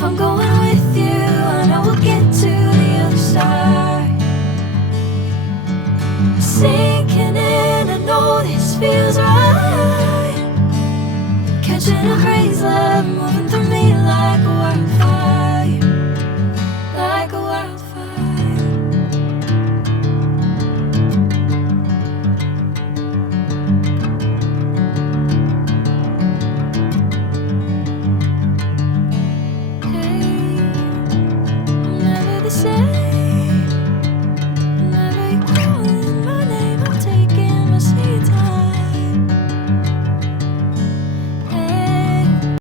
If I'm going with you, I know we'll get to the other side. Sinking in, I know this feels right. Catching a crazy love, moving